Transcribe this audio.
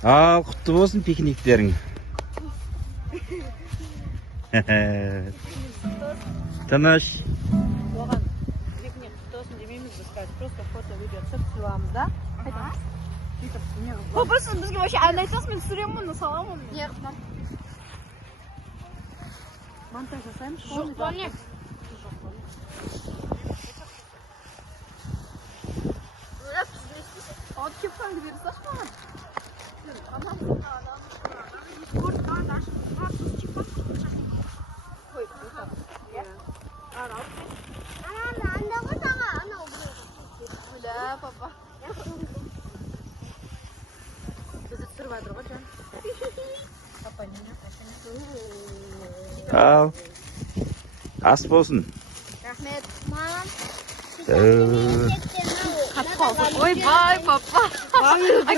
Al құтты болсын пикниктерің. Тыныш. Оған пикник құтты болсын демейміз біз қазір. Просто фото видео түсіріп сыйламыз да. Қайтамыз. Сөйтіп не қылып. Папа, сіз бізге вообще ән айтасыз, мен түсіремін мұны, саламын оны. Не қылмам. Монтаж жасаймыз. Жоқ, не? От кепкаңды беріп саш маған. Бля, папа. Бізді түсіріп жатыр ғой, жан. Папа, не? Ал. Ас болсын. Рахмет. Мам. Түр. Ой, бай, папа. Ай,